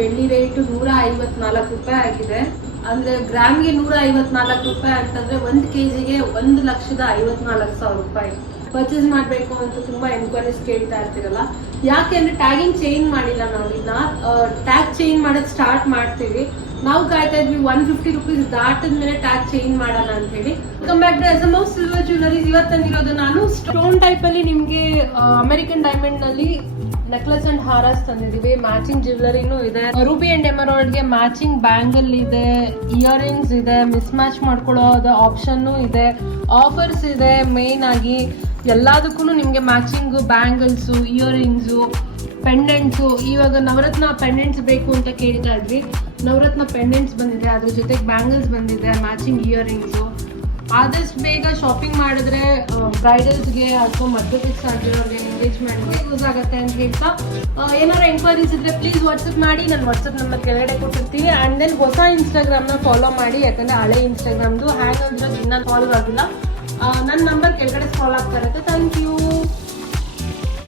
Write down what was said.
ಬೆಳ್ಳಿ ರೇಟ್ 154 ರೂಪಾಯಿ ಆಗಿದೆ. ಅಂದ್ರೆ ಗ್ರಾಮ್ಗೆ 154 ರೂಪಾಯಿ ಅಂತಂದ್ರೆ 1 kgಗೆ 1,54,000 ರೂಪಾಯಿ. ಪರ್ಚೇಸ್ ಮಾಡಬೇಕು ಅಂತ ತುಂಬಾ ಎನ್ಕ್ವೈರೀಸ್ ಕೇಳ್ತಾ ಇರ್ತೀರಲ್ಲ, ಯಾಕೆ ಅಂದ್ರೆ ಟ್ಯಾಗಿಂಗ್ ಚೇಂಜ್ ಮಾಡಿಲ್ಲ. ನಾವು ಇದನ್ನ ಟ್ಯಾಗ್ ಚೇಂಜ್ ಮಾಡೋದು ಸ್ಟಾರ್ಟ್ ಮಾಡ್ತೀವಿ. ನಾವು ಕಾಯ್ತಾ ಇದ್ವಿ 150 ರೂಪೀಸ್ ದಾಟದ ಮೇಲೆ ಟ್ಯಾಗ್ ಚೇಂಜ್ ಮಾಡೋಣ ಅಂತ ಹೇಳಿ. Come back to SMOs silver jewelleries. ಇವತ್ತು ತಂದಿರೋದು ನಾನು ಸ್ಟೋನ್ ಟೈಪ್ ಅಲ್ಲಿ ನಿಮ್ಗೆ ಅಮೆರಿಕನ್ ಡೈಮಂಡ್ ನಲ್ಲಿ ನೆಕ್ಲೆಸ್ ಅಂಡ್ ಹಾರಾಸ್ ತಂದಿದೀವಿ. ಮ್ಯಾಚಿಂಗ್ ಜ್ಯುವೆಲರಿನೂ ಇದೆ. ರೂಬಿ ಅಂಡ್ ಎಮರಾಲ್ಡ್ ಗೆ ಮ್ಯಾಚಿಂಗ್ ಬ್ಯಾಂಗಲ್ ಇದೆ, ಇಯರಿಂಗ್ಸ್ ಇದೆ, ಮಿಸ್ ಮ್ಯಾಚ್ ಮಾಡ್ಕೊಳ್ಳೋದ ಆಪ್ಷನ್ ಇದೆ, ಆಫರ್ಸ್ ಇದೆ. ಮೇನ್ ಆಗಿ ಎಲ್ಲದಕ್ಕೂ ನಿಮ್ಗೆ ಮ್ಯಾಚಿಂಗ್ ಬ್ಯಾಂಗಲ್ಸು, ಇಯರಿಂಗ್ಸು, ಪೆಂಡೆಂಟ್ಸು. ಇವಾಗ ನವರತ್ನ ಪೆಂಡೆಂಟ್ಸ್ ಬೇಕು ಅಂತ ಕೇಳ್ತಾ ಇದ್ವಿ. ನವರತ್ನ ಪೆಂಡೆಂಟ್ಸ್ ಬಂದಿದೆ, ಅದ್ರ ಜೊತೆಗೆ ಬ್ಯಾಂಗಲ್ಸ್ ಬಂದಿದೆ, ಮ್ಯಾಚಿಂಗ್ ಇಯರಿಂಗ್ಸು. ಆದಷ್ಟು ಬೇಗ ಶಾಪಿಂಗ್ ಮಾಡಿದ್ರೆ ಬ್ರೈಡಲ್ಸ್ಗೆ ಅಥವಾ ಮದುವೆ ಫಿಕ್ಸ್ ಆಗಿರೋರಿಗೆ ಎಂಗೇಜ್ಮೆಂಟ್ಗೆ ಯೂಸ್ ಆಗುತ್ತೆ ಅಂತ ಹೇಳ್ತಾ, ಏನಾದ್ರು ಎಂಕ್ವೈರೀಸ್ ಇದ್ರೆ ಪ್ಲೀಸ್ ವಾಟ್ಸಪ್ ಮಾಡಿ. ನಾನು ವಾಟ್ಸಪ್ ನಂಬರ್ ಕೆಳಗಡೆ ಕೊಟ್ಟಿರ್ತೀನಿ. ಆ್ಯಂಡ್ ದೆನ್ ಹೊಸ ಇನ್ಸ್ಟಾಗ್ರಾಮ್ನ ಫಾಲೋ ಮಾಡಿ, ಯಾಕಂದರೆ ಹಳೆ ಇನ್ಸ್ಟಾಗ್ರಾಮ್ದು ಹ್ಯಾಂಗ್ ಆಗಿರೋದು ಇನ್ನೂ ಫಾಲೋ ಆಗಿಲ್ಲ. ನನ್ನ ನಂಬರ್ ಕೆಳಗಡೆ ಫಾಲೋ ಆಗ್ತಾ ಇರುತ್ತೆ. Thank you.